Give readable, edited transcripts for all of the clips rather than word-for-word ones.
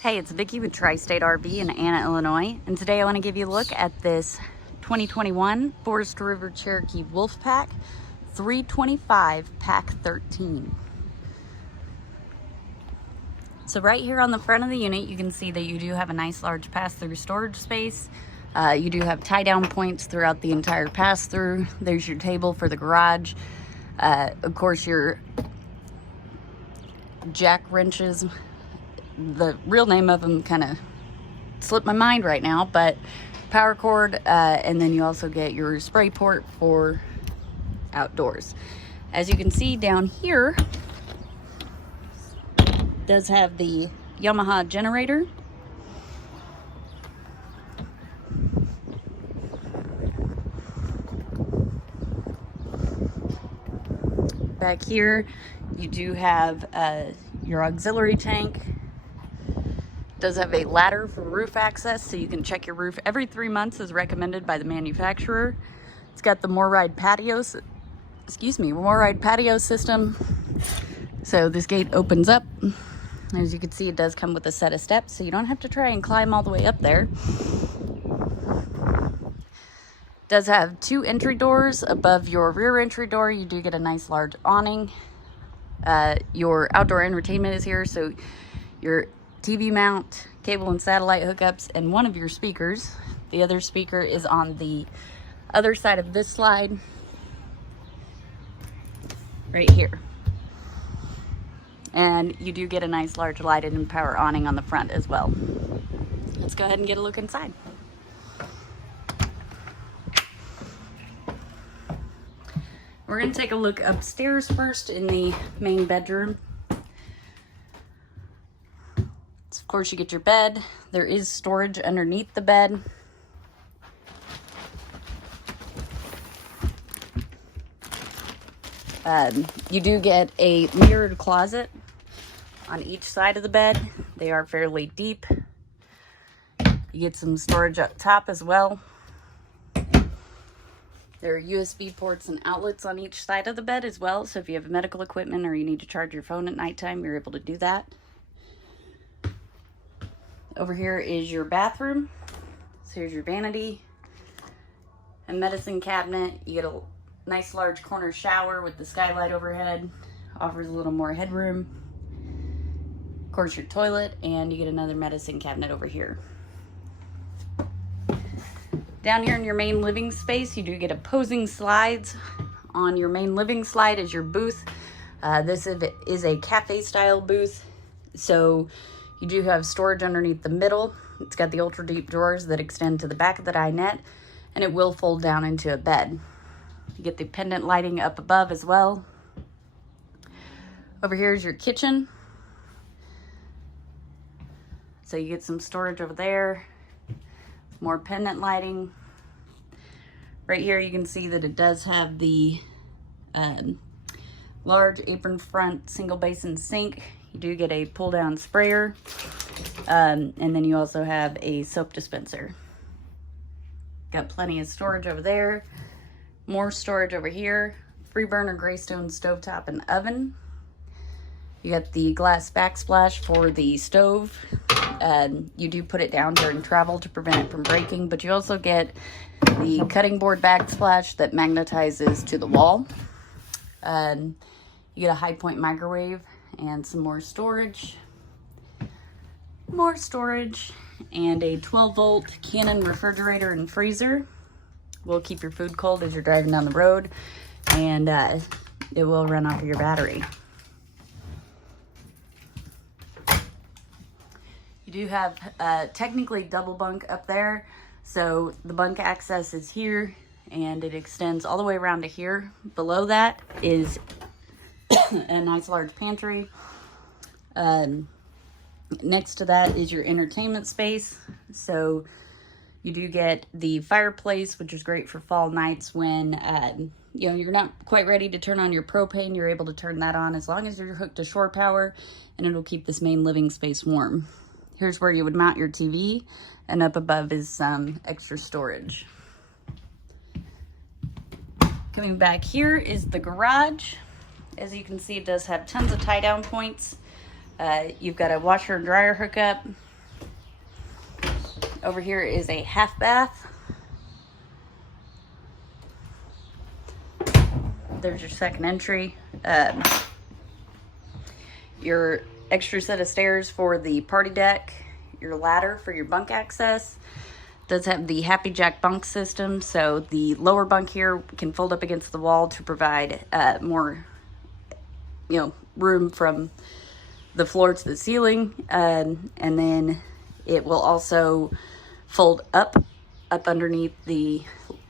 Hey, it's Vicki with Tri-State RV in Anna, Illinois, and today I want to give you a look at this 2021 Forest River Cherokee Wolfpack 325Pack13. So right here on the front of the unit, you can see that you do have a nice large pass-through storage space. You do have tie-down points throughout the entire pass-through. There's your table for the garage. Of course, your jack wrenches. The real name of them kind of slipped my mind right now, but power cord, and then you also get your spray port for outdoors. As you can see down here, it does have the Yamaha generator. Back here, you do have your auxiliary tank. Does have a ladder for roof access, so you can check your roof every 3 months as recommended by the manufacturer. It's got the More-Ride patio system. So this gate opens up. As you can see, it does come with a set of steps, so you don't have to try and climb all the way up there. Does have 2 entry doors. Above your rear entry door, you do get a nice large awning. Your outdoor entertainment is here, so your TV mount, cable and satellite hookups, and one of your speakers. The other speaker is on the other side of this slide, right here. And you do get a nice large lighted and power awning on the front as well. Let's go ahead and get a look inside. We're going to take a look upstairs first in the main bedroom. Of course, you get your bed. There is storage underneath the bed. You do get a mirrored closet on each side of the bed. They are fairly deep. You get some storage up top as well. There are USB ports and outlets on each side of the bed as well. So if you have medical equipment or you need to charge your phone at nighttime, you're able to do that. Over here is your bathroom. So here's your vanity and medicine cabinet. You get a nice large corner shower with the skylight overhead. Offers a little more headroom. Of course, your toilet, and you get another medicine cabinet over here. Down here in your main living space, you do get opposing slides. On your main living slide is your booth. This is a cafe style booth. So you do have storage underneath the middle. It's got the ultra deep drawers that extend to the back of the dinette, and it will fold down into a bed. You get the pendant lighting up above as well. Over here is your kitchen. So you get some storage over there. More pendant lighting. Right here you can see that it does have the large apron front single basin sink. You do get a pull down sprayer, and then you also have a soap dispenser. Got plenty of storage over there. More storage over here. Free burner Greystone stovetop and oven. You got the glass backsplash for the stove. You do put it down during travel to prevent it from breaking, but you also get the cutting board backsplash that magnetizes to the wall. You get a high point microwave and some more storage, and a 12-volt Canon refrigerator and freezer. Will keep your food cold as you're driving down the road, and it will run off of your battery. You do have technically double bunk up there, so the bunk access is here, and it extends all the way around to here. Below that is a nice large pantry. Next to that is your entertainment space. So you do get the fireplace, which is great for fall nights when you're not quite ready to turn on your propane. You're able to turn that on as long as you're hooked to shore power, and it'll keep this main living space warm. Here's where you would mount your TV, and up above is some extra storage. Coming back here is the garage. As you can see, it does have tons of tie down points. You've got a washer and dryer hookup. Over here is a half bath. There's your second entry. Your extra set of stairs for the party deck. Your ladder for your bunk access. Does have the Happy Jack bunk system, so the lower bunk here can fold up against the wall to provide more, room from the floor to the ceiling, and then it will also fold up underneath the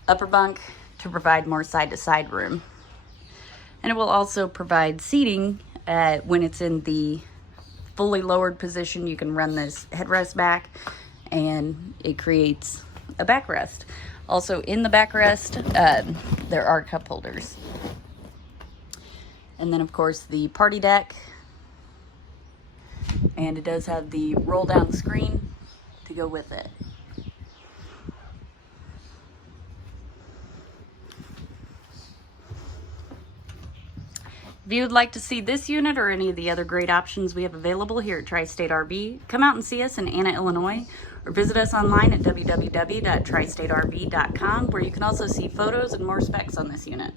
upper bunk to provide more side-to-side room. And it will also provide seating when it's in the fully lowered position. You can run this headrest back and it creates a backrest. Also in the backrest, there are cup holders. And then of course the party deck. And it does have the roll down screen to go with it. If you would like to see this unit or any of the other great options we have available here at Tri-State RV, come out and see us in Anna, Illinois, or visit us online at www.tristaterv.com, where you can also see photos and more specs on this unit.